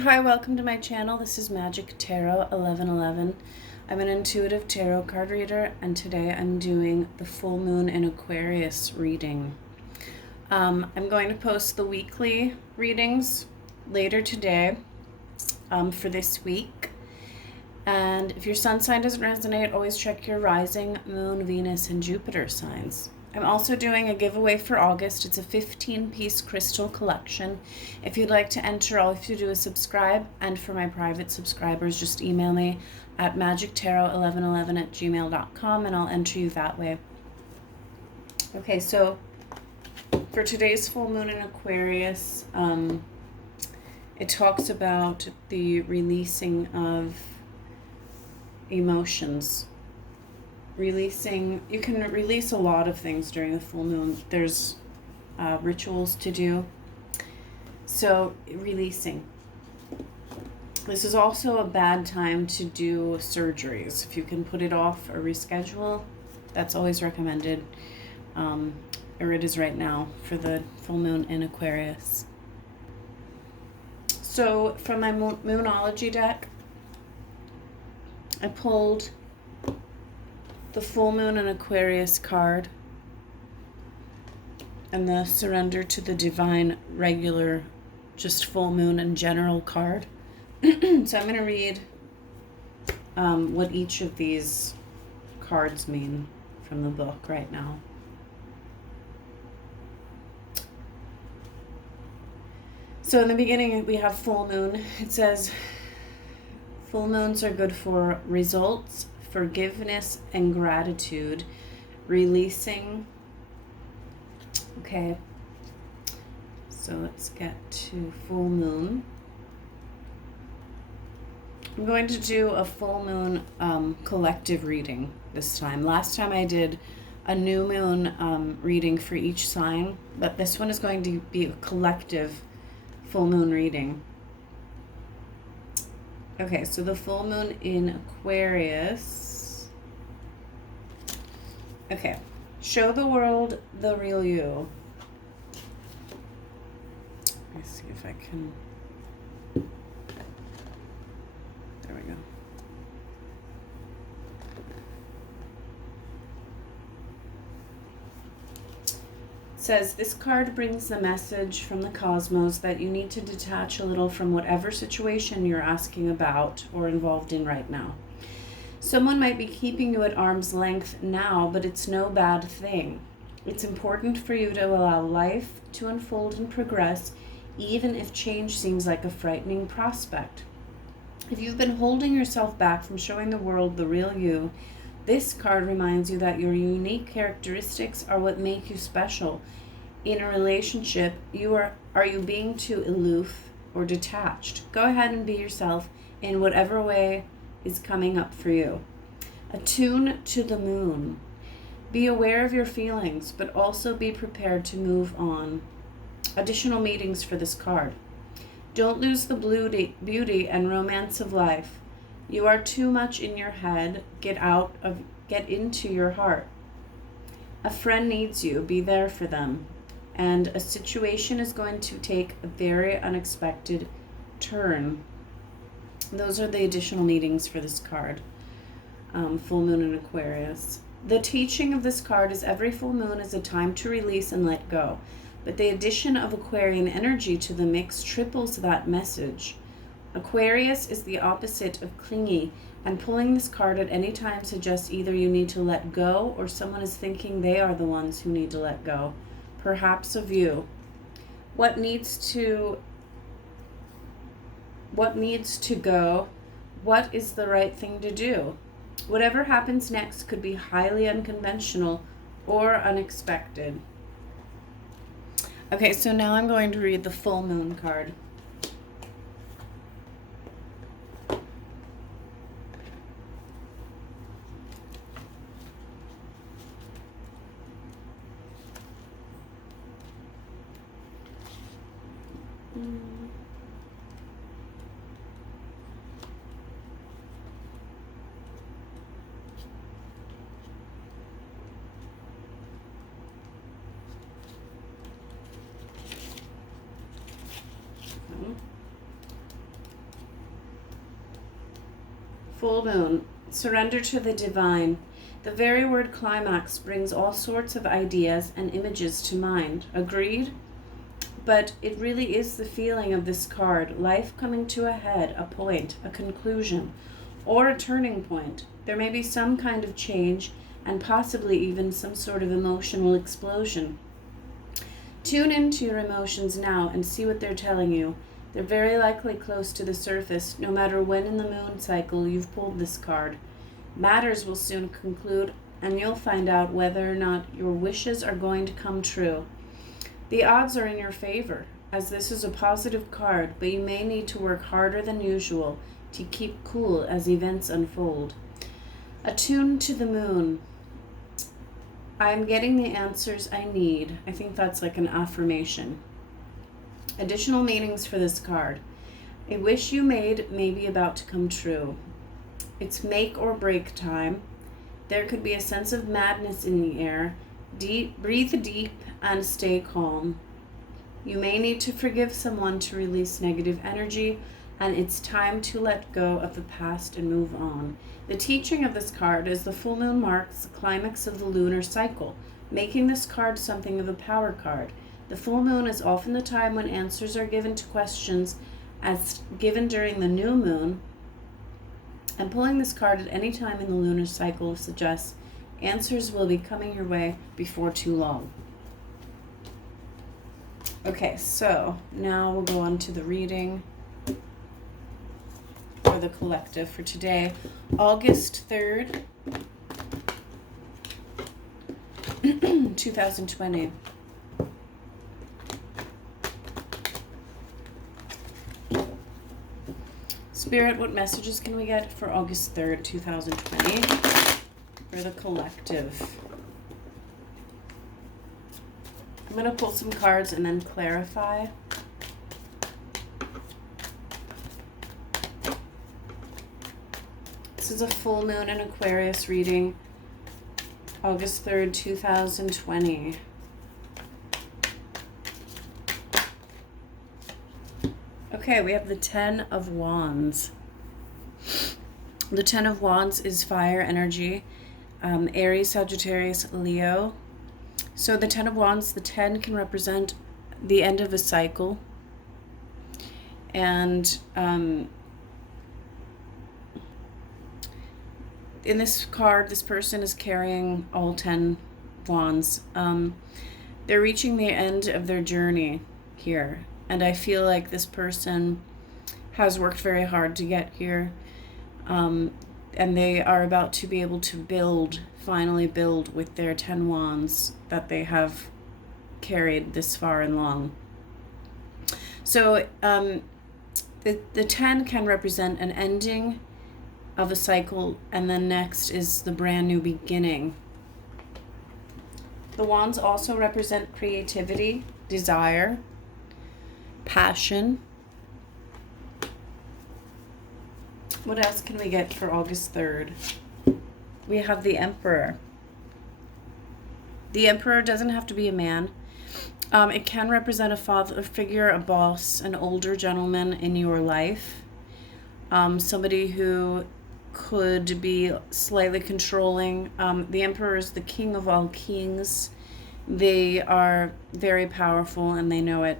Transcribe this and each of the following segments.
Hi, welcome to my channel. This is Magick Tarot 1111. I'm an intuitive tarot card reader, and today I'm doing the full moon in Aquarius reading. I'm going to post the weekly readings later today for this week. And if your sun sign doesn't resonate, always check your rising, moon, Venus, and Jupiter signs. I'm also doing a giveaway for August. It's a 15-piece crystal collection. If you'd like to enter, all you have to do is subscribe. And for my private subscribers, just email me at magictarot1111@gmail.com and I'll enter you that way. Okay, so for today's full moon in Aquarius, it talks about the releasing of emotions. You can release a lot of things during the full moon. There's rituals to do. So releasing. This is also a bad time to do surgeries. If you can put it off or reschedule, that's always recommended. Or it is right now for the full moon in Aquarius. So from my Moonology deck, I pulled the full moon in Aquarius card and the surrender to the divine regular just full moon and general card. So I'm going to read what each of these cards mean from the book right now. So in the beginning we have full moon. It says full moons are good for results, forgiveness, and gratitude, releasing. Okay, so let's get to full moon. I'm going to do a full moon collective reading this time. Last time I did a new moon reading for each sign, but this one is going to be a collective full moon reading. Okay, so the full moon in Aquarius. Okay, show the world the real you. Let's see if I can. There we go. It says, this card brings the message from the cosmos that you need to detach a little from whatever situation you're asking about or involved in right now. Someone might be keeping you at arm's length now, but it's no bad thing. It's important for you to allow life to unfold and progress, even if change seems like a frightening prospect. If you've been holding yourself back from showing the world the real you, this card reminds you that your unique characteristics are what make you special. In a relationship, are you being too aloof or detached? Go ahead and be yourself in whatever way is coming up for you. Attune to the moon. Be aware of your feelings, but also be prepared to move on. Additional meanings for this card. Don't lose the beauty and romance of life. You are too much in your head. Get into your heart. A friend needs you. Be there for them. And a situation is going to take a very unexpected turn. Those are the additional meanings for this card. Full moon in Aquarius. The teaching of this card is every full moon is a time to release and let go. But the addition of Aquarian energy to the mix triples that message. Aquarius is the opposite of clingy, and pulling this card at any time suggests either you need to let go or someone is thinking they are the ones who need to let go, perhaps of you. What needs to go? What is the right thing to do? Whatever happens next could be highly unconventional or unexpected. Okay, so now I'm going to read the full moon card. Full moon. Surrender to the divine. The very word climax brings all sorts of ideas and images to mind. Agreed? But it really is the feeling of this card. Life coming to a head, a point, a conclusion, or a turning point. There may be some kind of change and possibly even some sort of emotional explosion. Tune into your emotions now and see what they're telling you. They're very likely close to the surface, no matter when in the moon cycle you've pulled this card. Matters will soon conclude, and you'll find out whether or not your wishes are going to come true. The odds are in your favor, as this is a positive card, but you may need to work harder than usual to keep cool as events unfold. Attuned to the moon. I'm getting the answers I need. I think that's like an affirmation. Additional meanings for this card. A wish you made may be about to come true. It's make or break time. There could be a sense of madness in the air. Breathe deep and stay calm. You may need to forgive someone to release negative energy, and it's time to let go of the past and move on. The teaching of this card is the full moon marks the climax of the lunar cycle, making this card something of a power card. The full moon is often the time when answers are given to questions as given during the new moon, and pulling this card at any time in the lunar cycle suggests answers will be coming your way before too long. Okay, so now we'll go on to the reading for the collective for today, August 3rd, 2020. Spirit, what messages can we get for August 3rd, 2020 for the collective? I'm going to pull some cards and then clarify. This is a full moon in Aquarius reading, August 3rd, 2020. Okay, we have the Ten of Wands. The Ten of Wands is fire energy, Aries, Sagittarius, Leo. So the Ten of Wands, the 10 can represent the end of a cycle. And in this card, this person is carrying all 10 wands. They're reaching the end of their journey here. And I feel like this person has worked very hard to get here. And they are about to be able to finally build with their 10 wands that they have carried this far and long. So the 10 can represent an ending of a cycle, and then next is the brand new beginning. The wands also represent creativity, desire, passion. What else can we get for August 3rd? We have the Emperor. The Emperor doesn't have to be a man. It can represent a father figure, a boss, an older gentleman in your life. Somebody who could be slightly controlling. The Emperor is the king of all kings. They are very powerful and they know it.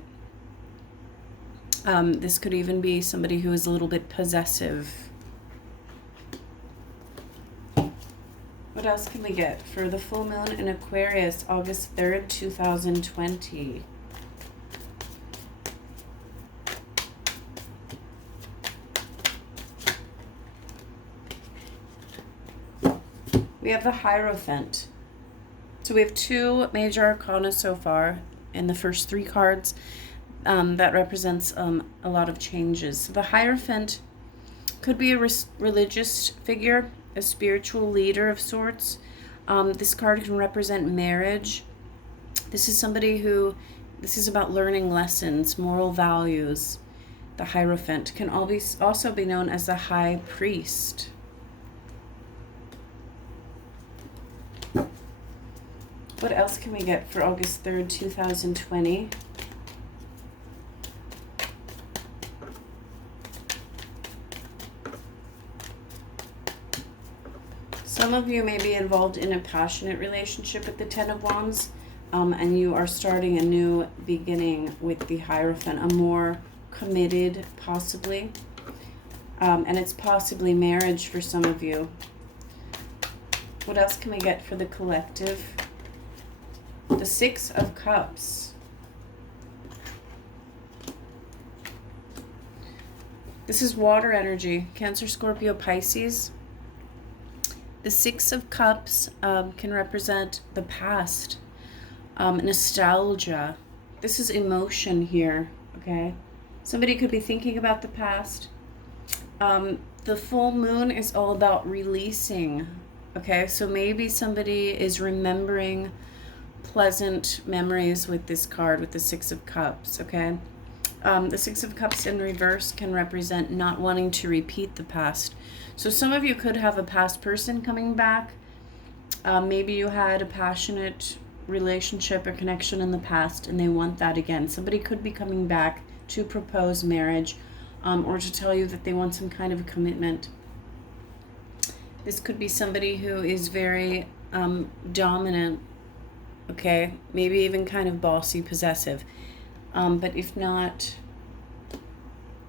This could even be somebody who is a little bit possessive. What else can we get for the full moon in Aquarius, August 3rd, 2020? We have the Hierophant. So we have two major arcana so far in the first three cards. That represents a lot of changes. So the Hierophant could be a religious figure, a spiritual leader of sorts. This card can represent marriage. This is this is about learning lessons, moral values. The Hierophant can also be known as the High Priest. What else can we get for August 3rd, 2020? Some of you may be involved in a passionate relationship with the Ten of Wands, and you are starting a new beginning with the Hierophant, a more committed, possibly, and it's possibly marriage for some of you. What else can we get for the collective? The Six of Cups. This is water energy, Cancer, Scorpio, Pisces. The Six of Cups can represent the past, nostalgia. This is emotion here, okay? Somebody could be thinking about the past. The full moon is all about releasing, okay? So maybe somebody is remembering pleasant memories with this card, with the Six of Cups, okay? The Six of Cups in reverse can represent not wanting to repeat the past. So some of you could have a past person coming back. Maybe you had a passionate relationship or connection in the past and they want that again. Somebody could be coming back to propose marriage, or to tell you that they want some kind of a commitment. This could be somebody who is very dominant, okay? Maybe even kind of bossy, possessive. But if not,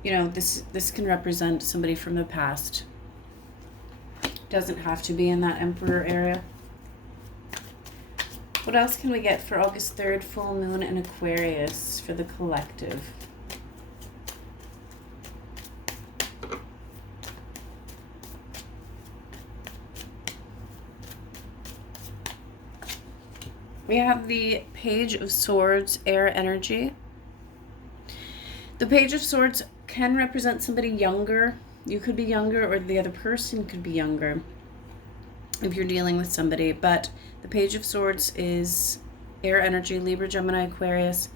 you know, this can represent somebody from the past. Doesn't have to be in that Emperor area. What else can we get for August 3rd, full moon in Aquarius for the collective? We have the Page of Swords, air energy. The Page of Swords can represent somebody younger. You could be younger, or the other person could be younger if you're dealing with somebody. But the Page of Swords is air energy, Libra, Gemini, Aquarius.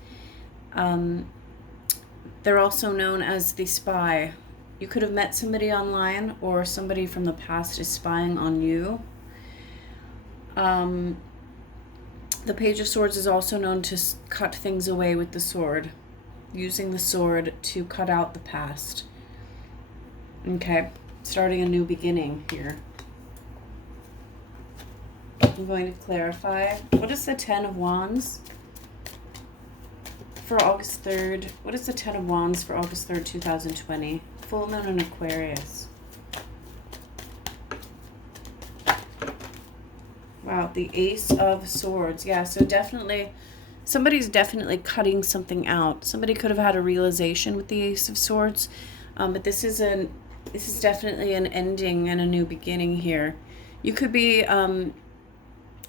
They're also known as the spy. You could have met somebody online, or somebody from the past is spying on you. The Page of Swords is also known to cut things away with the sword, using the sword to cut out the past. Okay, starting a new beginning here. I'm going to clarify. What is the Ten of Wands for August 3rd? What is the Ten of Wands for August 3rd, 2020? Full moon in Aquarius. Wow, the Ace of Swords. Yeah, so definitely, somebody's definitely cutting something out. Somebody could have had a realization with the Ace of Swords, but this is definitely an ending and a new beginning here. You could be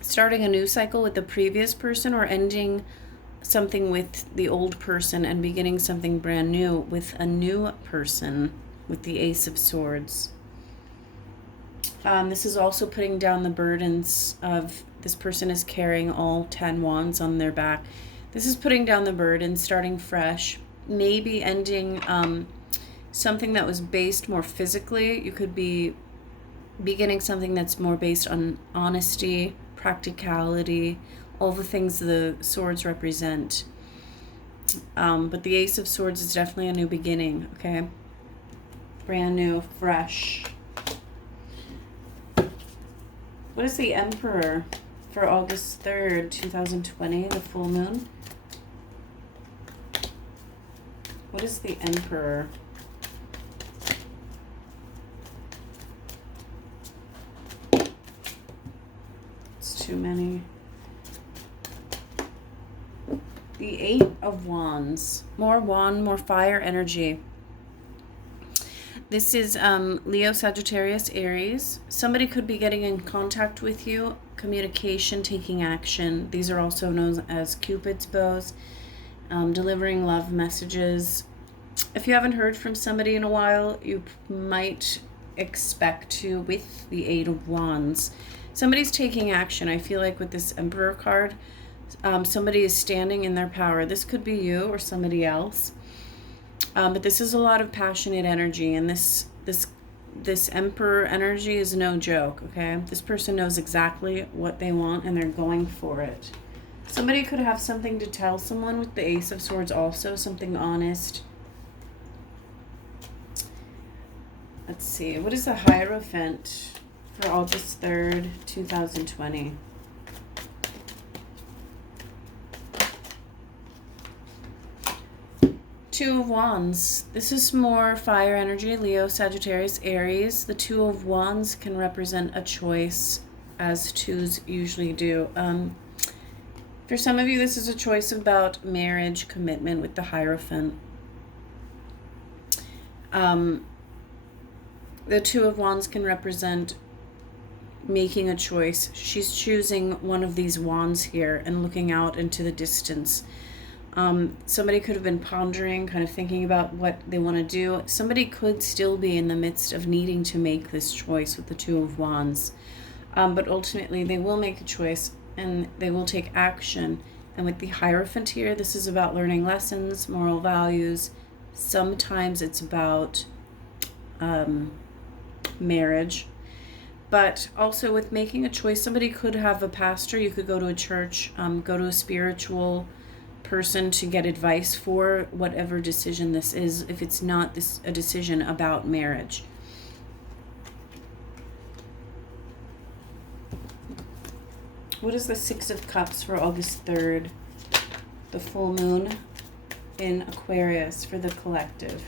starting a new cycle with the previous person, or ending something with the old person and beginning something brand new with a new person with the Ace of Swords. This is also putting down the burdens of, this person is carrying all 10 wands on their back. This is putting down the burden, starting fresh, maybe ending something that was based more physically. You could be beginning something that's more based on honesty, practicality, all the things the swords represent. But the Ace of Swords is definitely a new beginning, okay? Brand new, fresh. What is the Emperor for August 3rd, 2020, the full moon? What is the Emperor? It's too many. The Eight of Wands. More wand, more fire energy. This is Leo, Sagittarius, Aries. Somebody could be getting in contact with you. Communication, taking action. These are also known as Cupid's bows. Delivering love messages. If you haven't heard from somebody in a while, you might expect to with the Eight of Wands. Somebody's taking action. I feel like with this Emperor card, somebody is standing in their power. This could be you or somebody else. But this is a lot of passionate energy, and this Emperor energy is no joke, okay? This person knows exactly what they want, and they're going for it. Somebody could have something to tell someone with the Ace of Swords also, something honest. Let's see, what is the Hierophant for August 3rd, 2020. Two of Wands. This is more fire energy, Leo, Sagittarius, Aries. The Two of Wands can represent a choice, as twos usually do. For some of you, this is a choice about marriage, commitment with the Hierophant. The Two of Wands can represent making a choice. She's choosing one of these wands here and looking out into the distance. Somebody could have been pondering, kind of thinking about what they want to do. Somebody could still be in the midst of needing to make this choice with the Two of Wands. But ultimately, they will make a choice and they will take action. And with the Hierophant here, this is about learning lessons, moral values. Sometimes it's about marriage. But also with making a choice, somebody could have a pastor. You could go to a church, go to a spiritual person to get advice for whatever decision this is, if it's not a decision about marriage. What is the Six of Cups for August 3rd? The full moon in Aquarius for the collective.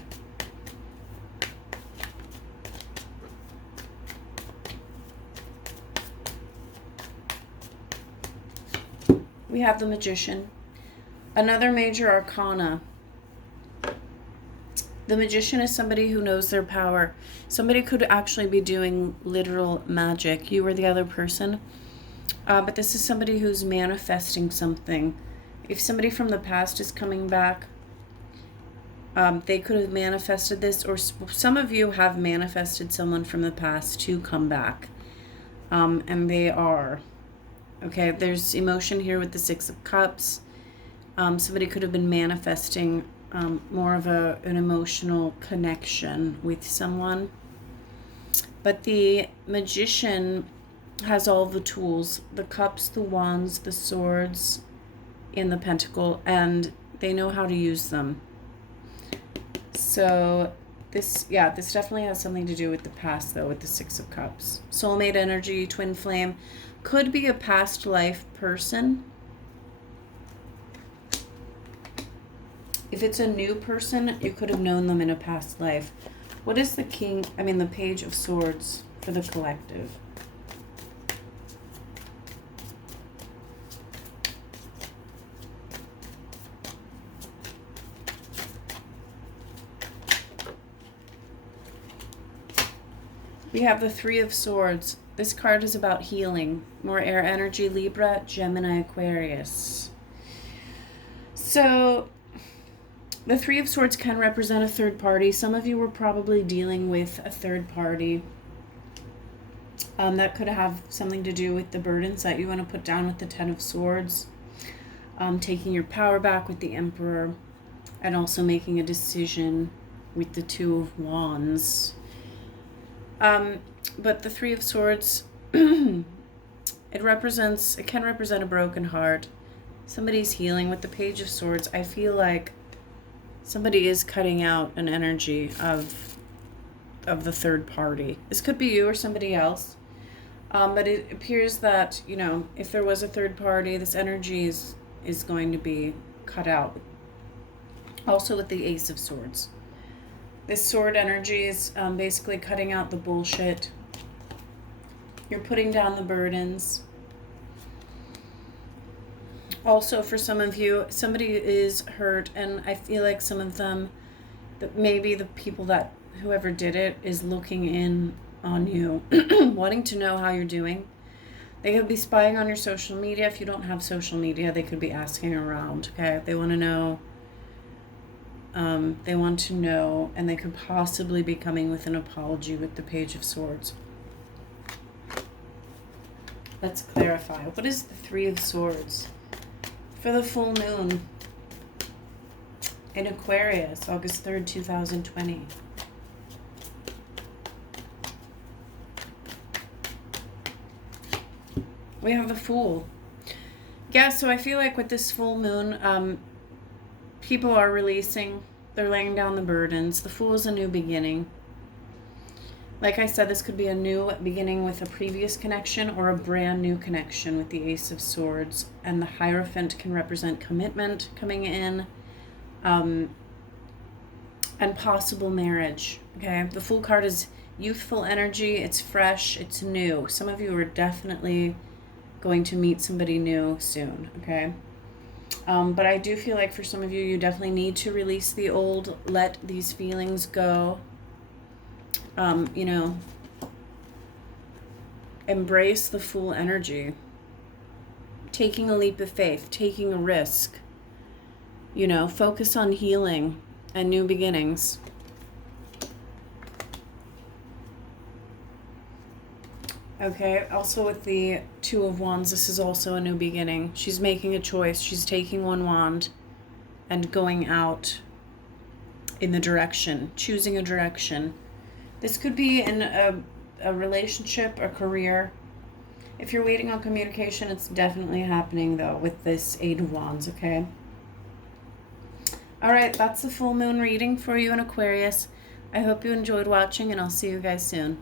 We have the Magician. Another major arcana. The Magician is somebody who knows their power. Somebody could actually be doing literal magic. You or the other person. But this is somebody who's manifesting something. If somebody from the past is coming back, they could have manifested this, or some of you have manifested someone from the past to come back. And they are. Okay, there's emotion here with the Six of Cups. Somebody could have been manifesting more of an emotional connection with someone. But the Magician has all the tools, the cups, the wands, the swords, and the pentacle, and they know how to use them. So this definitely has something to do with the past, though, with the Six of Cups. Soulmate energy, twin flame, could be a past life person. If it's a new person, you could have known them in a past life. What is the Page of Swords for the collective? We have the Three of Swords. This card is about healing. More air energy, Libra, Gemini, Aquarius. So the Three of Swords can represent a third party. Some of you were probably dealing with a third party. That could have something to do with the burdens that you want to put down with the Ten of Swords. Taking your power back with the Emperor. And also making a decision with the Two of Wands. But the Three of Swords, it can represent a broken heart. Somebody's healing. With the Page of Swords, I feel like somebody is cutting out an energy of the third party. This could be you or somebody else. But it appears that, if there was a third party, this energy is going to be cut out. Also with the Ace of Swords. This sword energy is basically cutting out the bullshit. You're putting down the burdens. Also, for some of you, somebody is hurt, and I feel like some of them, that maybe the people that, whoever did it, is looking in on you, wanting to know how you're doing. They could be spying on your social media. If you don't have social media, they could be asking around, okay? They want to know. And they could possibly be coming with an apology with the Page of Swords. Let's clarify. What is the Three of Swords for the full moon in Aquarius, August 3rd, 2020? We have the Fool. Yeah, so I feel like with this full moon, people are releasing, they're laying down the burdens. The Fool is a new beginning. Like I said, this could be a new beginning with a previous connection or a brand new connection with the Ace of Swords. And the Hierophant can represent commitment coming in, and possible marriage. Okay, the Fool card is youthful energy. It's fresh. It's new. Some of you are definitely going to meet somebody new soon. Okay. But I do feel like for some of you, you definitely need to release the old, let these feelings go. You know, embrace the Fool energy. Taking a leap of faith, taking a risk. You know, focus on healing and new beginnings. Okay, also with the Two of Wands, this is also a new beginning. She's making a choice. She's taking one wand and going out in the direction, choosing a direction. This could be in a relationship, a career. If you're waiting on communication, it's definitely happening, though, with this Eight of Wands, okay? All right, that's the full moon reading for you in Aquarius. I hope you enjoyed watching, and I'll see you guys soon.